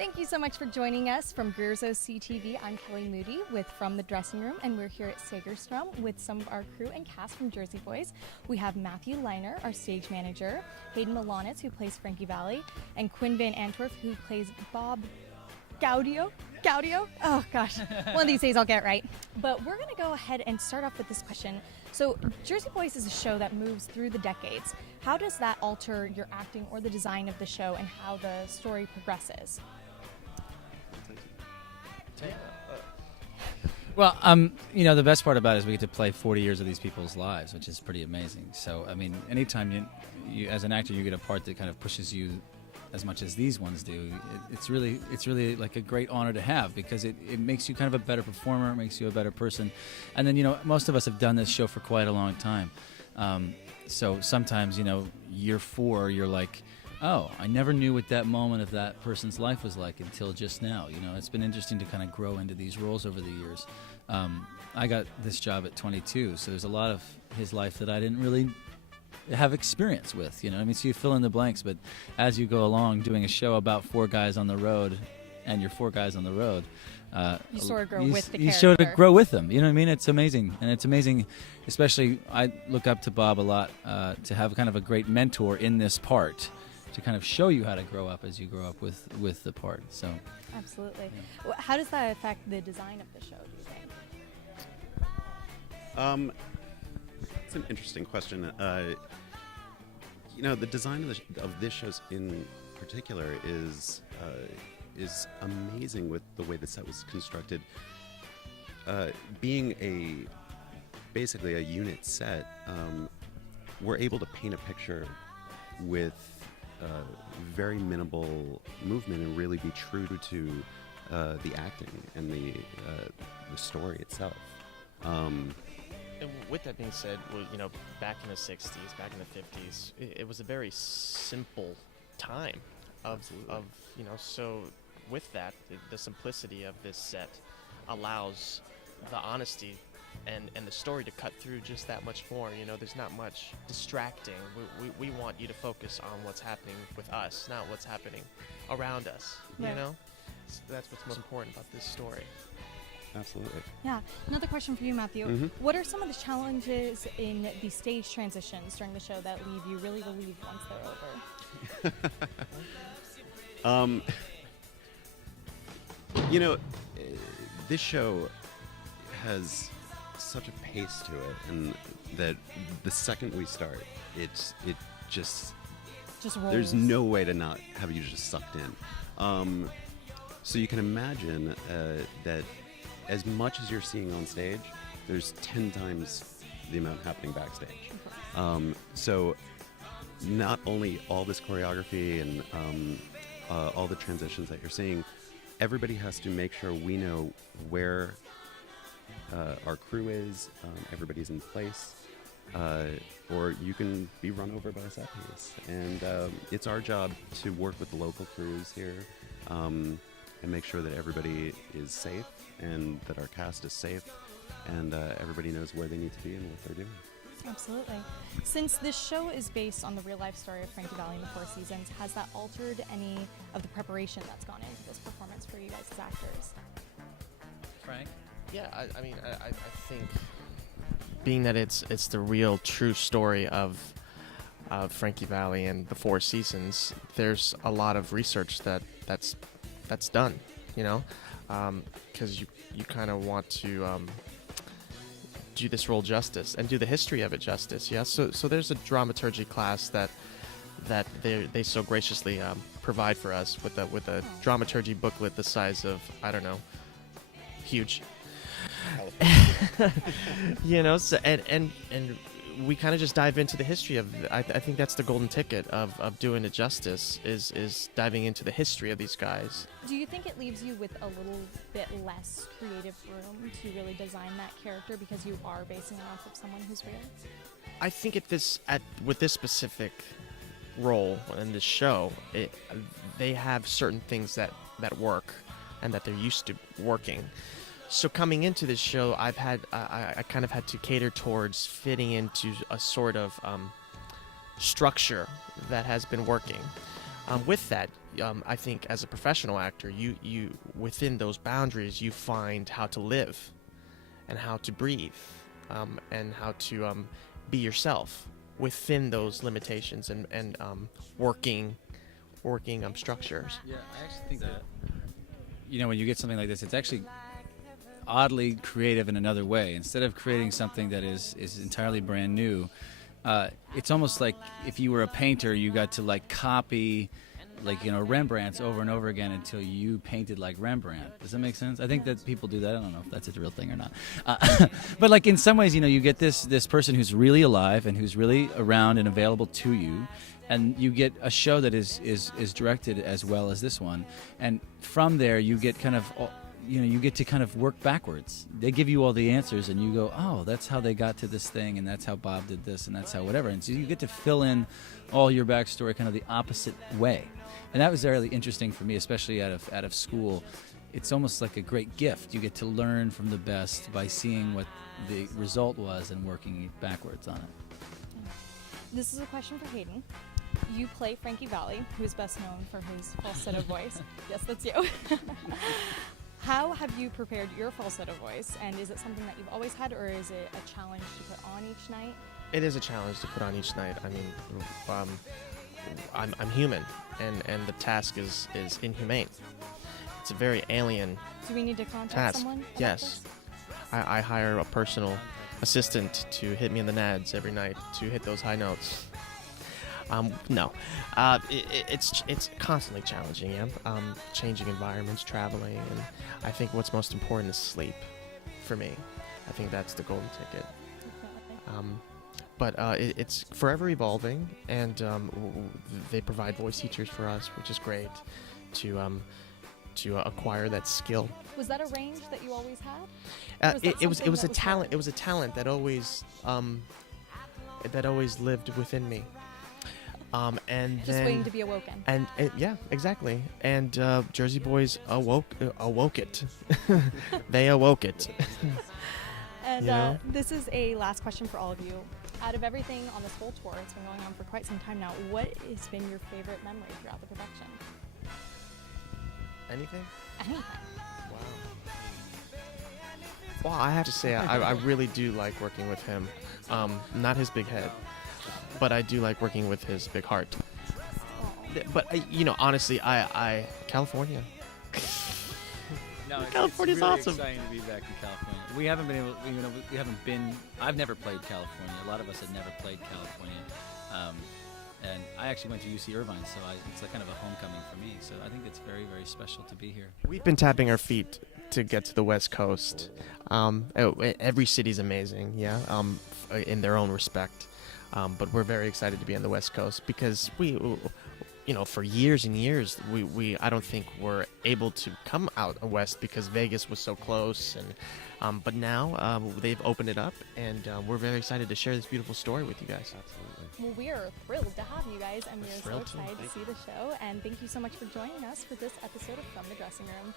Thank you so much for joining us from Greer's OC I'm Kelly Moody with From the Dressing Room, and we're here at Sagerstrom with some of our crew and cast from Jersey Boys. We have Matthew Leiner, our stage manager, Hayden Milanitz, who plays Frankie Valli, and Quinn Van Antwerp, who plays Bob Gaudio? Oh gosh, one of these days I'll get it right. But we're gonna go ahead and start off with this question. So Jersey Boys is a show that moves through the decades. How does that alter your acting or the design of the show and how the story progresses? Well, the best part about it is we get to play 40 years of these people's lives, which is pretty amazing. So, I mean, anytime you as an actor, you get a part that kind of pushes you as much as these ones do, it's really like a great honor to have, because it makes you kind of a better performer, it makes you a better person. And then, most of us have done this show for quite a long time. So sometimes, year 4, you're like, oh, I never knew what that moment of that person's life was like until just now. It's been interesting to kind of grow into these roles over the years. I got this job at 22, so there's a lot of his life that I didn't really have experience with, so you fill in the blanks, but as you go along doing a show about 4 guys on the road, and you're 4 guys on the road, you sort of grow with the character. You sort of grow with them, It's amazing, and it's amazing, especially I look up to Bob a lot, to have kind of a great mentor in this part, to kind of show you how to grow up as you grow up with the part. So absolutely. Yeah. How does that affect the design of the show, do you think? It's an interesting question. The design of this show in particular is amazing with the way the set was constructed. Being basically a unit set, we're able to paint a picture with very minimal movement and really be true to the acting and the story itself. And with that being said, back in the 60s, back in the 50s, it was a very simple time so with that, the simplicity of this set allows the honesty and the story to cut through just that much more. There's not much distracting. We want you to focus on what's happening with us, not what's happening around us, right. So that's what's most important about this story. Absolutely. Yeah. Another question for you, Matthew. Mm-hmm. What are some of the challenges in the stage transitions during the show that leave you really relieved once they're over? This show has such a pace to it, and that the second we start, it just rolls. There's no way to not have you just sucked in. So you can imagine that as much as you're seeing on stage, there's 10 times the amount happening backstage. So not only all this choreography and all the transitions that you're seeing, everybody has to make sure we know where our crew is, everybody's in place, or you can be run over by a set piece. And it's our job to work with the local crews here and make sure that everybody is safe and that our cast is safe and everybody knows where they need to be and what they're doing. Absolutely. Since this show is based on the real-life story of Frankie Valli in the 4 seasons, has that altered any of the preparation that's gone into this performance for you guys as actors? Frank? Yeah, I think being that it's the real true story of Frankie Valli and the 4 seasons, there's a lot of research that's done, because you kind of want to do this role justice and do the history of it justice. Yeah, so there's a dramaturgy class that they so graciously provide for us with a dramaturgy booklet the size of, I don't know, huge. So, and we kind of just dive into the history of. I think that's the golden ticket of doing it justice is diving into the history of these guys. Do you think it leaves you with a little bit less creative room to really design that character because you are basing it off of someone who's real? I think with this specific role in this show, they have certain things that work and that they're used to working. So coming into this show, I kind of had to cater towards fitting into a sort of structure that has been working. With that, I think as a professional actor, you within those boundaries, you find how to live, and how to breathe, and how to be yourself within those limitations and working structures. Yeah, I actually think that when you get something like this, it's actually oddly creative in another way. Instead of creating something that is entirely brand new, it's almost like if you were a painter, you got to like copy Rembrandt's over and over again until you painted like Rembrandt. Does that make sense? I think that people do that. I don't know if that's a real thing or not. But like in some ways, you get this person who's really alive and who's really around and available to you, and you get a show that is directed as well as this one, and from there you get kind of you get to kind of work backwards. They give you all the answers and you go, oh, that's how they got to this thing, and that's how Bob did this, and that's how whatever, and so you get to fill in all your backstory kind of the opposite way. And that was really interesting for me, especially out of school. It's almost like a great gift. You get to learn from the best by seeing what the result was and working backwards on it. This is a question for Hayden. You play Frankie Valli, who's best known for his falsetto voice. Yes, that's you. How have you prepared your falsetto voice, and is it something that you've always had, or is it a challenge to put on each night? It is a challenge to put on each night. I mean, I'm human, and the task is inhumane. It's a very alien Do we need to contact task. someone about Yes. this? I hire a personal assistant to hit me in the nads every night to hit those high notes. No, it's constantly challenging. Yeah, changing environments, traveling, and I think what's most important is sleep. For me, I think that's the golden ticket. Definitely. But it's forever evolving, and they provide voice teachers for us, which is great to acquire that skill. Was that a range that you always had? It was a talent. It was a talent that always lived within me. And Just then waiting to be awoken. and yeah, exactly. And Jersey Boys awoke it. They awoke it. And You know? this is a last question for all of you. Out of everything on this whole tour, it's been going on for quite some time now, what has been your favorite memory throughout the production? Anything? Anything. Wow. Well, I have to say, I really do like working with him. Not his big head, but I do like working with his big heart. Oh. But honestly, I California. No, California's it's really awesome. exciting to be back in California. We haven't been able, we haven't been. I've never played California. A lot of us have never played California, and I actually went to UC Irvine, so it's like kind of a homecoming for me. So I think it's very, very special to be here. We've been tapping our feet to get to the West Coast. Every city's amazing, yeah, in their own respect. But we're very excited to be on the West Coast because we for years and years, I don't think we're able to come out west because Vegas was so close, and but now they've opened it up, and we're very excited to share this beautiful story with you guys. Absolutely. Well, we are thrilled to have you guys, and we are so Thrilled to. excited to see the show. And thank you so much for joining us for this episode of From the Dressing Room.